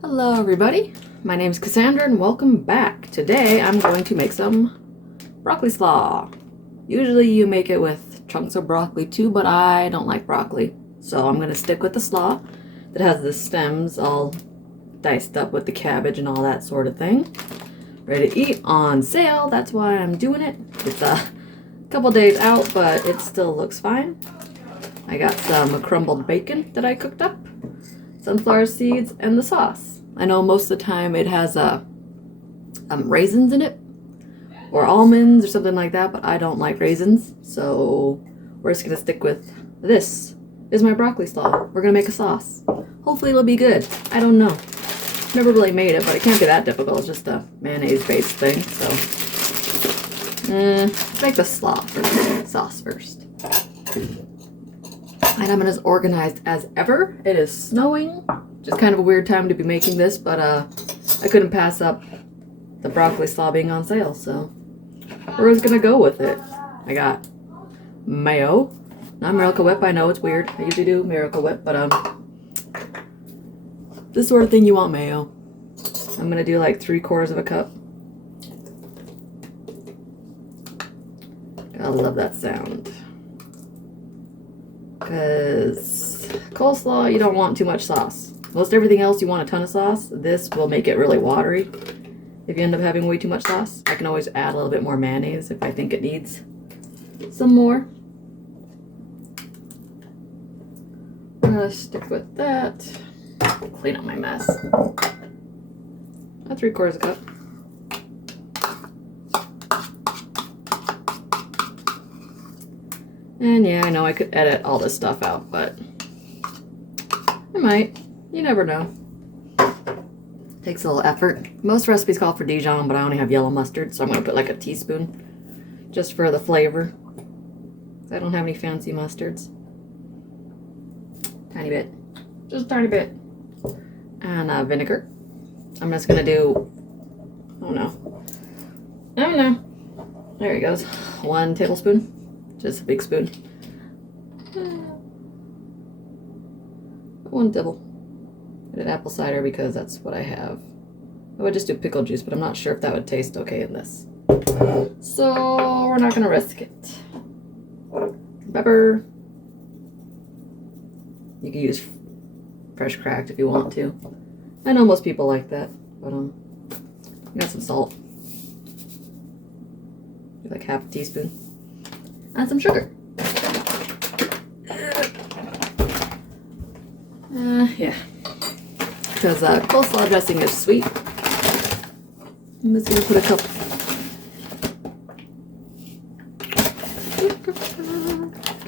Hello everybody, my name is Cassandra and welcome back. Today I'm going to make some broccoli slaw. Usually you make it with chunks of broccoli too, but I don't like broccoli. So I'm going to stick with the slaw that has the stems all diced up with the cabbage and all that sort of thing. Ready to eat, on sale, that's why I'm doing it. It's a couple days out, but it still looks fine. I got some crumbled bacon that I cooked up, sunflower seeds, and the sauce. I know most of the time it has raisins in it, or almonds or something like that, but I don't like raisins, so we're just gonna stick with this. Is my broccoli slaw. We're gonna make a sauce. Hopefully it'll be good. I don't know. Never really made it, but it can't be that difficult. It's just a mayonnaise-based thing, so let's make the sauce first. And I'm as organized as ever. It is snowing. Just kind of a weird time to be making this, but I couldn't pass up the broccoli slaw being on sale, so we're just gonna go with it. I got mayo, not Miracle Whip. I know it's weird. I usually do Miracle Whip, but this sort of thing you want mayo. I'm gonna do like 3/4 of a cup. I love that sound. Because coleslaw, you don't want too much sauce. Most everything else, you want a ton of sauce. This will make it really watery if you end up having way too much sauce. I can always add a little bit more mayonnaise if I think it needs some more. I'm gonna stick with that. Clean up my mess. 3/4 a cup. And yeah, I know I could edit all this stuff out, but I might. You never know. Takes a little effort. Most recipes call for Dijon, but I only have yellow mustard, so I'm going to put like a teaspoon just for the flavor. I don't have any fancy mustards. Tiny bit. Just a tiny bit. And vinegar. I'm just going to do, oh no. There he goes. 1 tablespoon. Just a big spoon. 1 dibble. I did apple cider because that's what I have. I would just do pickle juice, but I'm not sure if that would taste okay in this. So we're not gonna risk it. Pepper. You can use fresh cracked if you want to. I know most people like that, but I got some salt. Like 1/2 teaspoon. And some sugar. Yeah. Because coleslaw dressing is sweet. I'm just going to put a couple.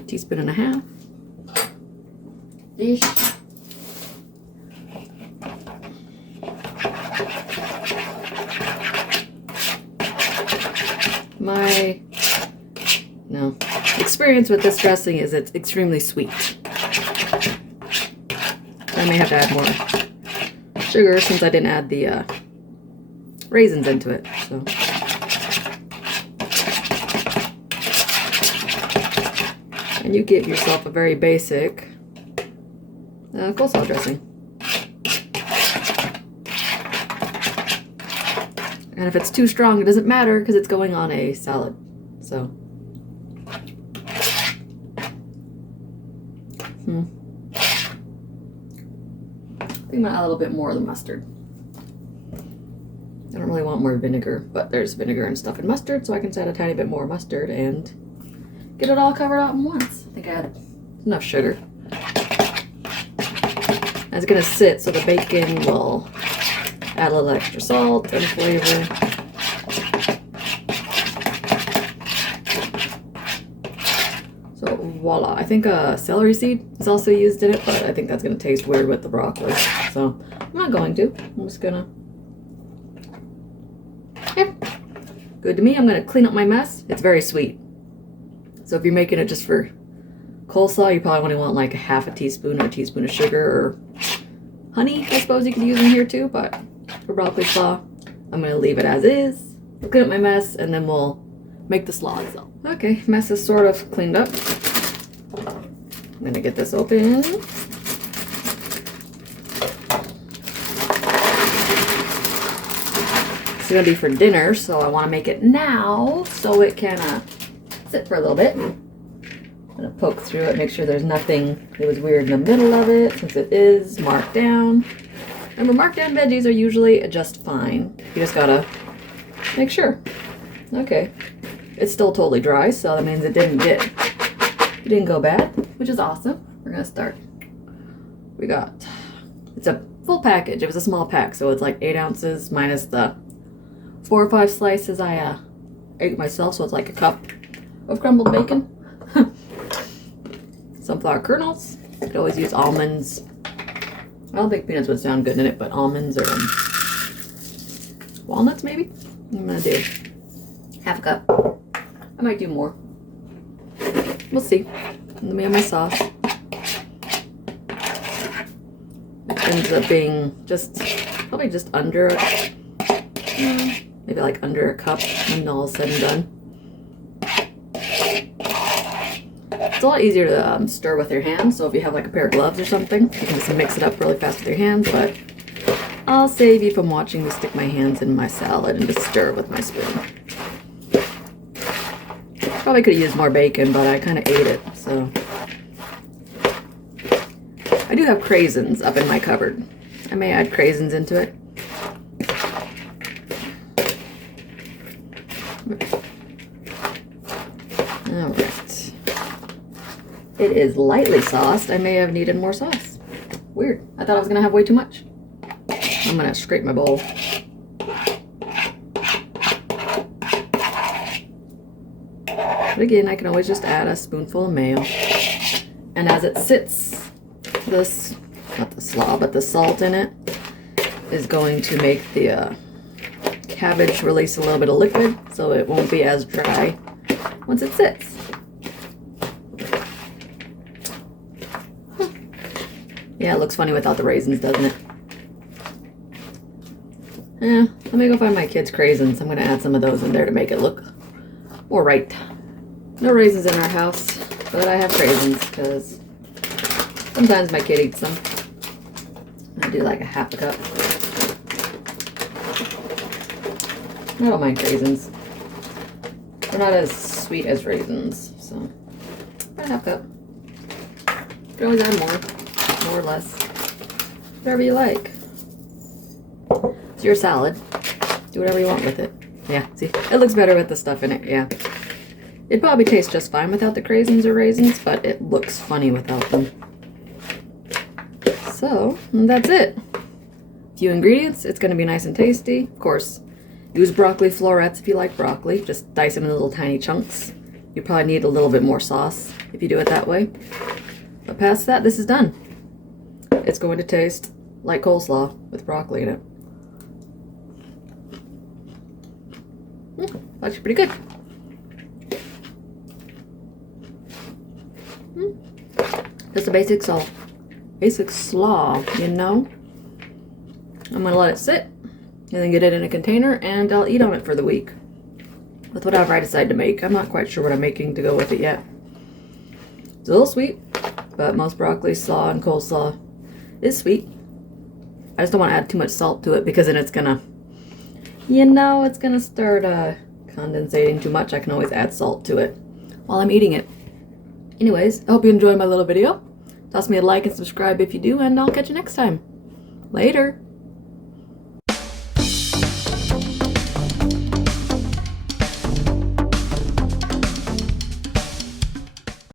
Teaspoon and a half. Ish. My experience with this dressing is it's extremely sweet. I may have to add more sugar since I didn't add the raisins into it. So. And you give yourself a very basic coleslaw dressing. And if it's too strong, it doesn't matter because it's going on a salad. So. I think I'm gonna add a little bit more of the mustard. I don't really want more vinegar, but there's vinegar and stuff in mustard, so I can add a tiny bit more mustard and get it all covered up in once. I think I had enough sugar. It's gonna sit so the bacon will add a little extra salt and flavor. So voila, I think celery seed is also used in it, but I think that's gonna taste weird with the broccoli. So I'm not going to. I'm just gonna, yeah, good to me. I'm gonna clean up my mess. It's very sweet. So if you're making it just for coleslaw, you probably only want like 1/2 teaspoon or a teaspoon of sugar or honey, I suppose you could use in here too, but for broccoli slaw, I'm gonna leave it as is. Clean up my mess and then we'll make the slaw itself. Okay, mess is sort of cleaned up. I'm gonna get this open. is going to be for dinner, so I want to make it now so it can sit for a little bit. I'm going to poke through it, make sure there's nothing that was weird in the middle of it, since it is marked down. Remember, marked down veggies are usually just fine. You just gotta make sure. Okay. It's still totally dry, so that means it didn't go bad, which is awesome. We're gonna start. It's a full package. It was a small pack, so it's like 8 ounces minus the 4 or 5 slices I ate myself, so it's like a cup of crumbled bacon. Sunflower kernels. You could always use almonds. I don't think peanuts would sound good in it, but almonds or walnuts maybe? I'm gonna do half a cup. I might do more. We'll see. Let me have my sauce. It ends up being probably just under, maybe like under a cup when all is said and done. It's a lot easier to stir with your hands, so if you have like a pair of gloves or something, you can just mix it up really fast with your hands, but I'll save you from watching me stick my hands in my salad and just stir with my spoon. Probably could have used more bacon, but I kind of ate it, so. I do have craisins up in my cupboard. I may add craisins into it. Alright. It is lightly sauced. I may have needed more sauce. Weird. I thought I was going to have way too much. I'm going to scrape my bowl. But again, I can always just add a spoonful of mayo. And as it sits, not the slaw, but the salt in it is going to make the cabbage release a little bit of liquid, so it won't be as dry once it sits. Yeah, it looks funny without the raisins, doesn't it? Yeah, let me go find my kids' craisins. I'm going to add some of those in there to make it look more right. No raisins in our house, but I have craisins because sometimes my kid eats them. I do like a half a cup. I don't mind craisins. They're not as sweet as raisins, so about a half cup. You can always add more or less, whatever you like. It's your salad. Do whatever you want with it. Yeah, see, it looks better with the stuff in it. Yeah, it'd probably taste just fine without the craisins or raisins, but it looks funny without them. So that's it. Few ingredients. It's going to be nice and tasty. Of course, use broccoli florets if you like broccoli. Just dice them in little tiny chunks. You probably need a little bit more sauce if you do it that way. But past that, this is done. It's going to taste like coleslaw with broccoli in it. Actually pretty good. Just a basic slaw, you know. I'm gonna let it sit and then get it in a container, and I'll eat on it for the week with whatever I decide to make. I'm not quite sure what I'm making to go with it yet. It's a little sweet, but most broccoli slaw and coleslaw is sweet. I just don't want to add too much salt to it because then it's gonna, it's gonna start condensating too much. I can always add salt to it while I'm eating it. Anyways, I hope you enjoyed my little video. Toss me a like and subscribe if you do, and I'll catch you next time. Later.